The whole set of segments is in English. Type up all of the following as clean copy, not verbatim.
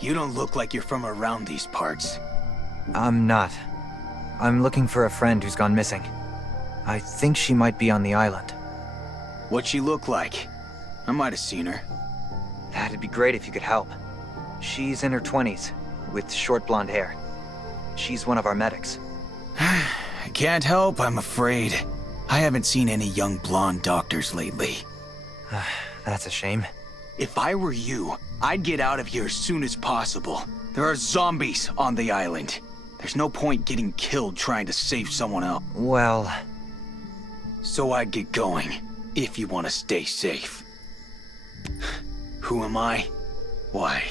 You don't look like you're from around these parts. I'm not. I'm looking for a friend who's gone missing. I think she might be on the island. What'd she look like? I might have seen her. That'd be great if you could help. She's in her 20s, with short blonde hair. She's one of our medics. I can't help, I'm afraid. I haven't seen any young blonde doctors lately. That's a shame. If I were you, I'd get out of here as soon as possible. There are zombies on the island. There's no point getting killed trying to save someone else. Well... So I'd get going, if you want to stay safe. Who am I? Why,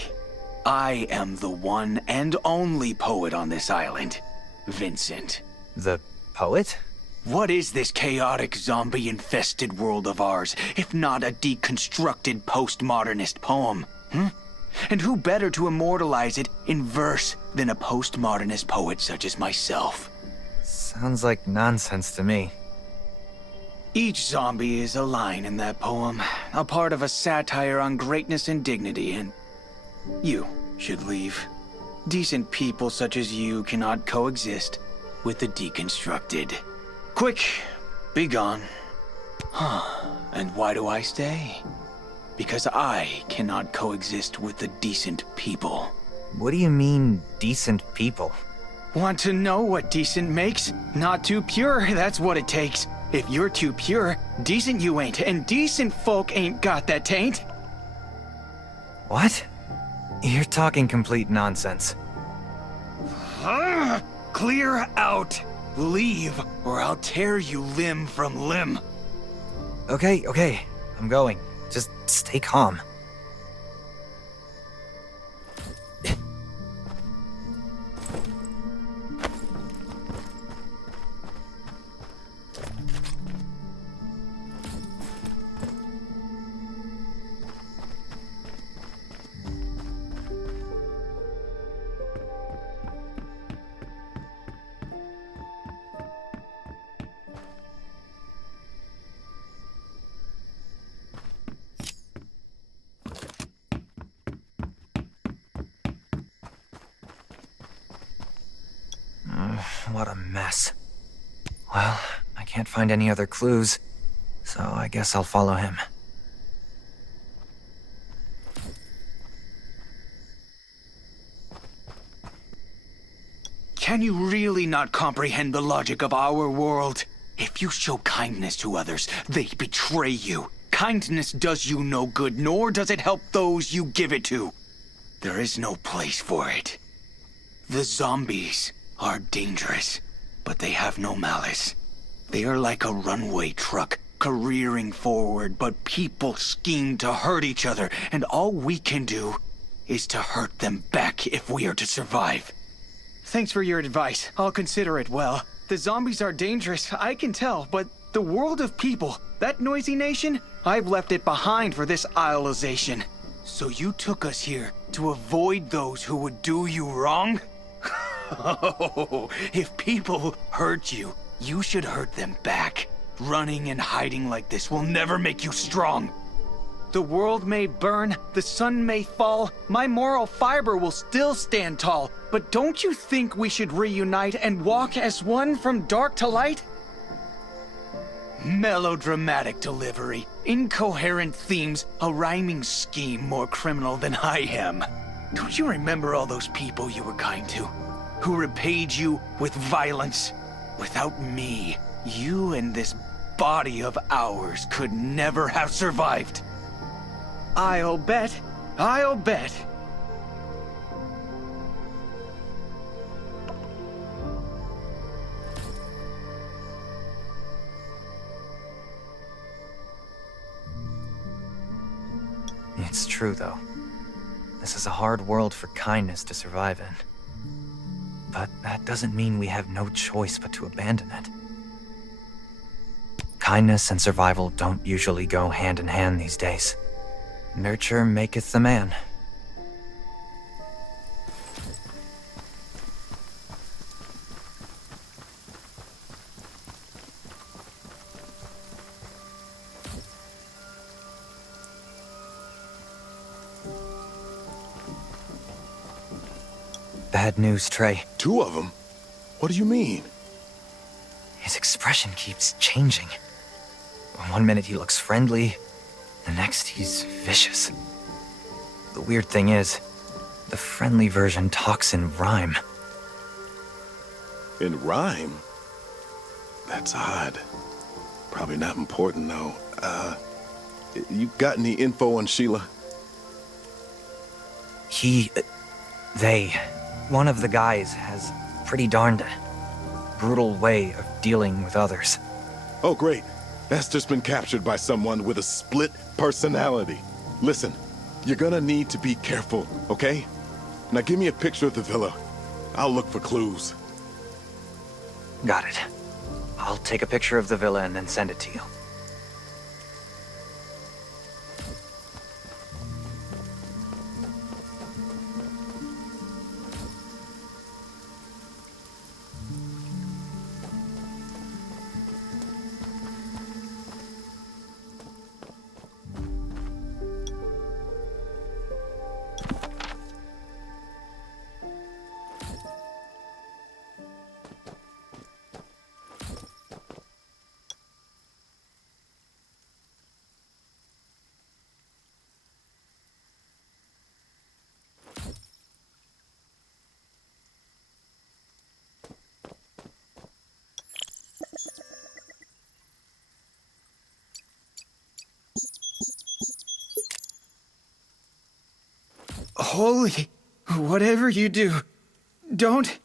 I am the one and only poet on this island, Vincent. The poet? What is this chaotic, zombie-infested world of ours, if not a deconstructed postmodernist poem? And who better to immortalize it in verse than a postmodernist poet such as myself? Sounds like nonsense to me. Each zombie is a line in that poem, a part of a satire on greatness and dignity, and you should leave. Decent people such as you cannot coexist with the deconstructed. Quick, be gone. And why do I stay? Because I cannot coexist with the decent people. What do you mean, decent people? Want to know what decent makes? Not too pure, that's what it takes. If you're too pure, decent you ain't, and decent folk ain't got that taint. What? You're talking complete nonsense. Clear out. Leave, or I'll tear you limb from limb. Okay, I'm going. Just stay calm. What a mess. Well, I can't find any other clues, so I guess I'll follow him. Can you really not comprehend the logic of our world? If you show kindness to others, they betray you. Kindness does you no good, nor does it help those you give it to. There is no place for it. The zombies are dangerous, but they have no malice. They are like a runway truck, careering forward, but people scheme to hurt each other, and all we can do is to hurt them back if we are to survive. Thanks for your advice. I'll consider it well. The zombies are dangerous, I can tell, but the world of people, that noisy nation, I've left it behind for this isleization. So you took us here to avoid those who would do you wrong? Oh, if people hurt you, you should hurt them back. Running and hiding like this will never make you strong. The world may burn, the sun may fall, my moral fiber will still stand tall. But don't you think we should reunite and walk as one from dark to light? Melodramatic delivery, incoherent themes, a rhyming scheme more criminal than I am. Don't you remember all those people you were kind to? Who repaid you with violence? Without me, you and this body of ours could never have survived. I'll bet. It's true, though. This is a hard world for kindness to survive in. But that doesn't mean we have no choice but to abandon it. Kindness and survival don't usually go hand in hand these days. Nurture maketh the man. bad news, Trey. 2 of them? What do you mean? His expression keeps changing. One minute he looks friendly, the next he's vicious. The weird thing is, the friendly version talks in rhyme. In rhyme? That's odd. Probably not important, though. You got any info on Sheila? One of the guys has pretty darned brutal way of dealing with others. Oh, great. Esther's been captured by someone with a split personality. Listen, you're gonna need to be careful, okay? Now give me a picture of the villa. I'll look for clues. Got it. I'll take a picture of the villa and then send it to you. Holy, whatever you do, don't...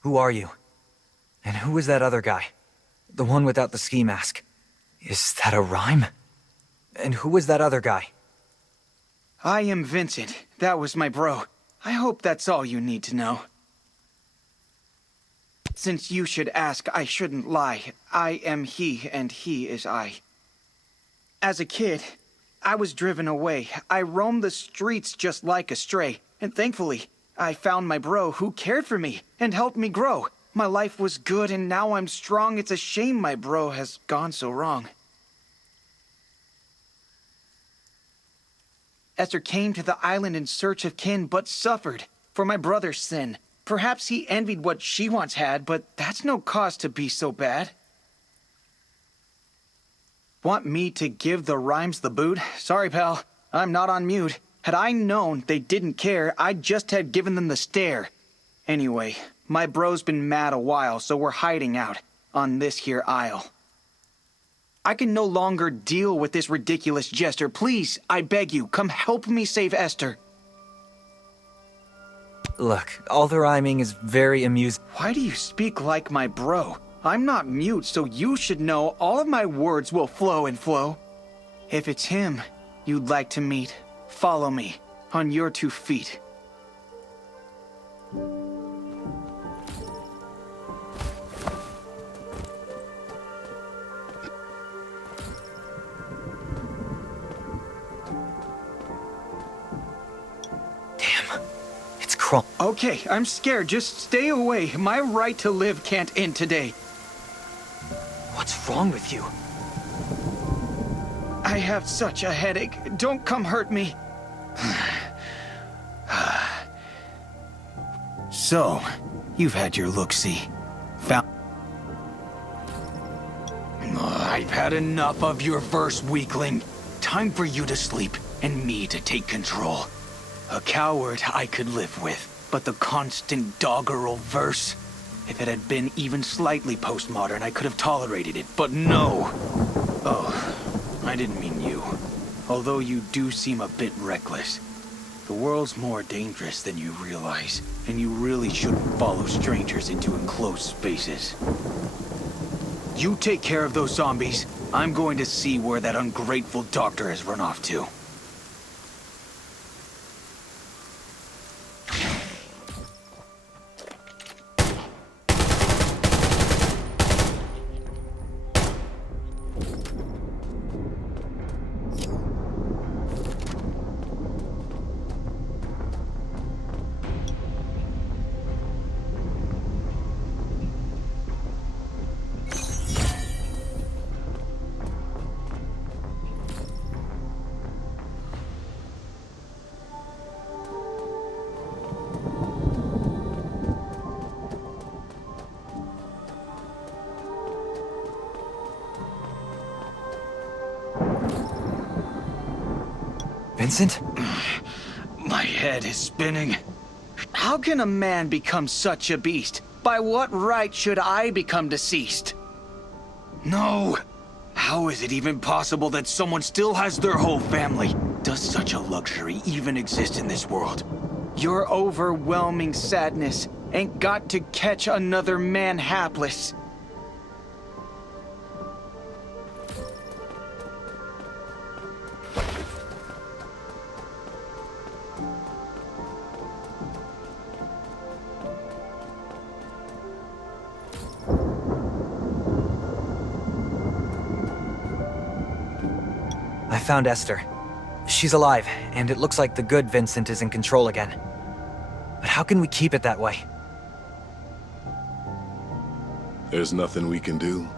Who are you? And who is that other guy? The one without the ski mask. Is that a rhyme? And who is that other guy? I am Vincent. That was my bro. I hope that's all you need to know. Since you should ask, I shouldn't lie. I am he, and he is I. As a kid, I was driven away. I roamed the streets just like a stray, and thankfully, I found my bro who cared for me and helped me grow. My life was good, and now I'm strong. It's a shame my bro has gone so wrong. Esther came to the island in search of kin, but suffered for my brother's sin. Perhaps he envied what she once had, but that's no cause to be so bad. Want me to give the rhymes the boot? Sorry, pal. I'm not on mute. Had I known they didn't care, I'd just have given them the stare. Anyway, my bro's been mad a while, so we're hiding out on this here isle. I can no longer deal with this ridiculous jester. Please, I beg you, come help me save Esther. Look, all the rhyming is very amusing. Why do you speak like my bro? I'm not mute, so you should know all of my words will flow and flow. If it's him you'd like to meet, follow me on your 2 feet. Okay, I'm scared. Just stay away. My right to live can't end today. What's wrong with you? I have such a headache. Don't come hurt me. So, you've had your look-see. I've had enough of your verse, weakling. Time for you to sleep, and me to take control. A coward I could live with, but the constant doggerel verse... If it had been even slightly postmodern, I could have tolerated it, but no! Oh, I didn't mean you. Although you do seem a bit reckless. The world's more dangerous than you realize, and you really shouldn't follow strangers into enclosed spaces. You take care of those zombies. I'm going to see where that ungrateful doctor has run off to. Vincent? My head is spinning. How can a man become such a beast? By what right should I become deceased? No! How is it even possible that someone still has their whole family? Does such a luxury even exist in this world? Your overwhelming sadness ain't got to catch another man hapless. I found Esther. She's alive, and it looks like the good Vincent is in control again. But how can we keep it that way? There's nothing we can do.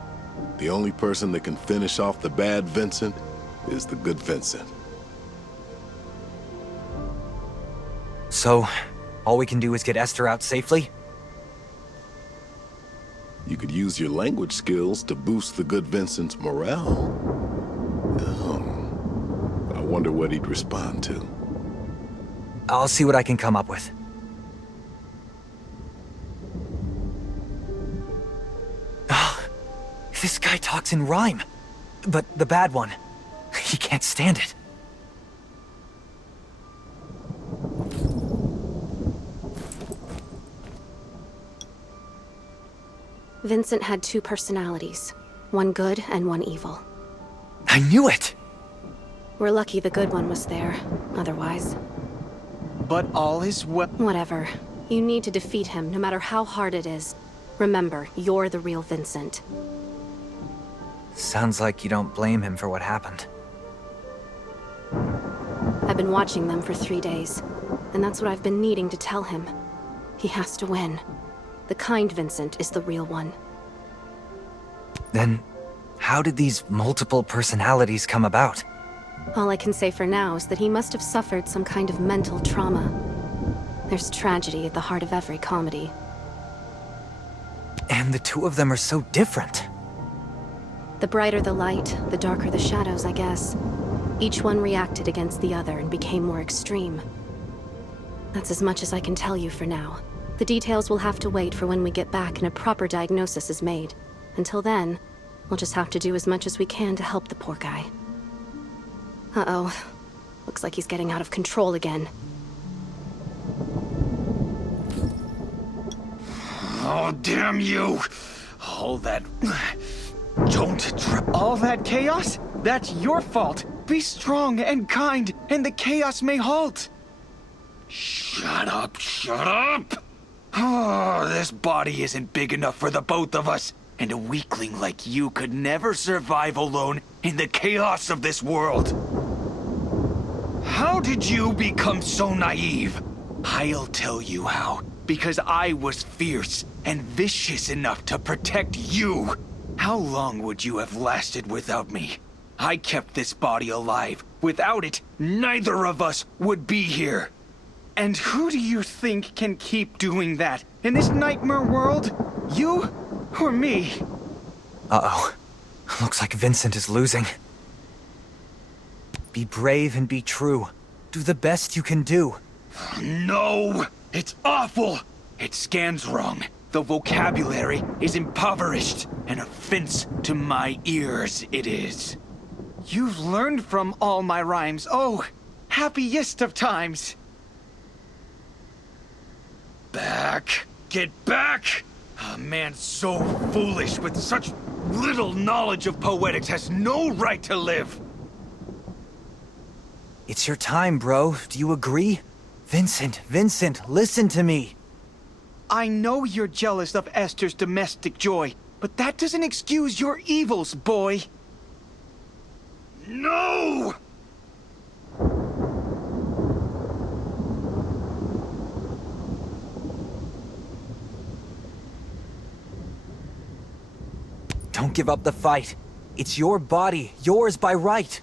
The only person that can finish off the bad Vincent is the good Vincent. So, all we can do is get Esther out safely? You could use your language skills to boost the good Vincent's morale. I wonder what he'd respond to. I'll see what I can come up with. This guy talks in rhyme. But the bad one, he can't stand it. Vincent had two personalities, one good and one evil. I knew it! We're lucky the good one was there, otherwise. But all is well. Whatever. You need to defeat him, no matter how hard it is. Remember, you're the real Vincent. Sounds like you don't blame him for what happened. I've been watching them for 3 days, and that's what I've been needing to tell him. He has to win. The kind Vincent is the real one. Then, how did these multiple personalities come about? All I can say for now is that he must have suffered some kind of mental trauma. There's tragedy at the heart of every comedy. And the two of them are so different. The brighter the light, the darker the shadows, I guess. Each one reacted against the other and became more extreme. That's as much as I can tell you for now. The details will have to wait for when we get back and a proper diagnosis is made. Until then, we'll just have to do as much as we can to help the poor guy. Uh-oh. Looks like he's getting out of control again. Oh, damn you! All that... Don't all that chaos? That's your fault. Be strong and kind, and the chaos may halt. Shut up, shut up! Oh, this body isn't big enough for the both of us, and a weakling like you could never survive alone in the chaos of this world. How did you become so naive? I'll tell you how. Because I was fierce and vicious enough to protect you. How long would you have lasted without me? I kept this body alive. Without it, neither of us would be here. And who do you think can keep doing that in this nightmare world? You or me? Uh-oh. Looks like Vincent is losing. Be brave and be true. Do the best you can do. No! It's awful! It scans wrong. The vocabulary is impoverished. An offense to my ears it is. You've learned from all my rhymes. Oh, happiest of times. Back! Get back! A man so foolish with such little knowledge of poetics has no right to live. It's your time, bro. Do you agree? Vincent, listen to me. I know you're jealous of Esther's domestic joy, but that doesn't excuse your evils, boy. No! Don't give up the fight. It's your body, yours by right.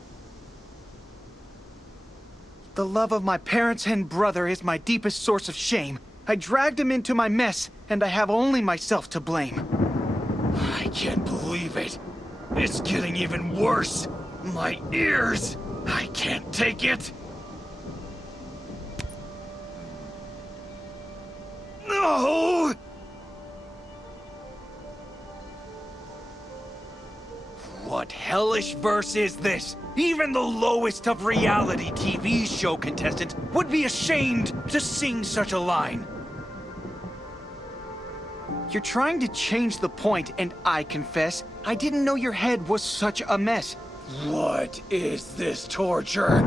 The love of my parents and brother is my deepest source of shame. I dragged him into my mess, and I have only myself to blame. I can't believe it. It's getting even worse. My ears! I can't take it. rubbish verse is this? Even the lowest of reality TV show contestants would be ashamed to sing such a line. You're trying to change the point, and I confess, I didn't know your head was such a mess. What is this torture?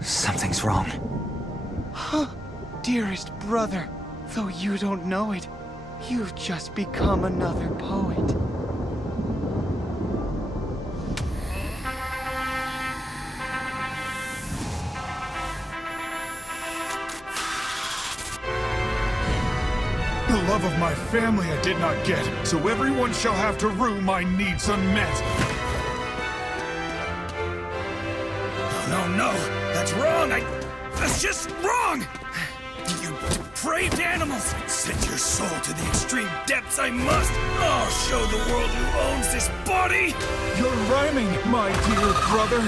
Something's wrong. Dearest brother, though you don't know it, you've just become another poet. The love of my family I did not get, so everyone shall have to rue my needs unmet. No, that's wrong. That's just wrong. You depraved animals. Send your soul to the extreme depths I must. I'll show the world who owns this body. You're rhyming, my dear brother.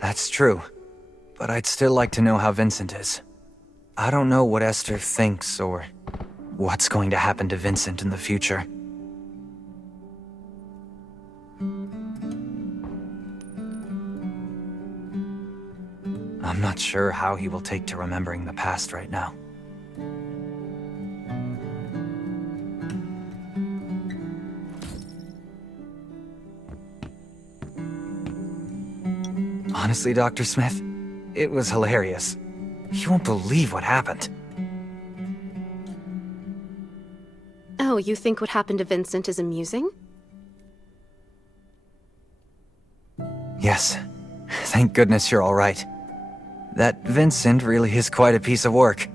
That's true. But I'd still like to know how Vincent is. I don't know what Esther thinks or what's going to happen to Vincent in the future. I'm not sure how he will take to remembering the past right now. Honestly, Dr. Smith, it was hilarious. You won't believe what happened. Oh, you think what happened to Vincent is amusing? Yes. Thank goodness you're all right. That Vincent really is quite a piece of work.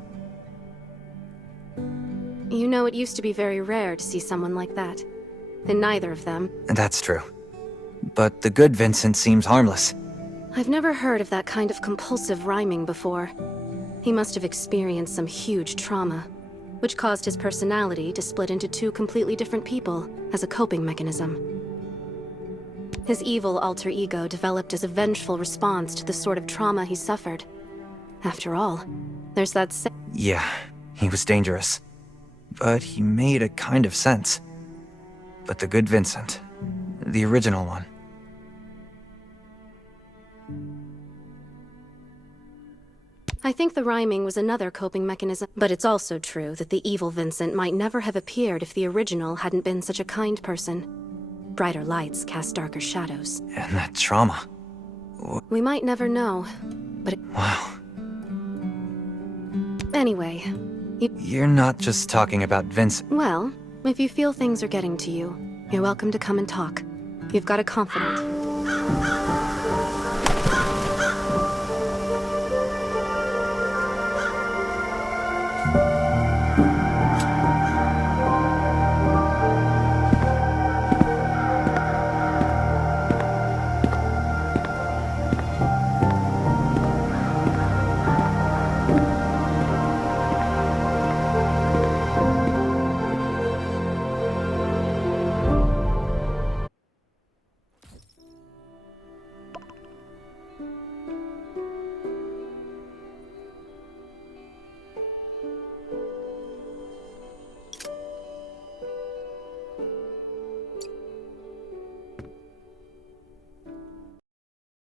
You know, it used to be very rare to see someone like that. And neither of them. That's true. But the good Vincent seems harmless. I've never heard of that kind of compulsive rhyming before. He must have experienced some huge trauma, which caused his personality to split into two completely different people as a coping mechanism. His evil alter ego developed as a vengeful response to the sort of trauma he suffered. After all, there's that Yeah, he was dangerous. But he made a kind of sense. But the good Vincent, the original one. I think the rhyming was another coping mechanism, but it's also true that the evil Vincent might never have appeared if the original hadn't been such a kind person. Brighter lights cast darker shadows. And that trauma. We might never know, but Wow. Anyway, You're not just talking about Vincent. well, if you feel things are getting to you, you're welcome to come and talk. You've got a confidant.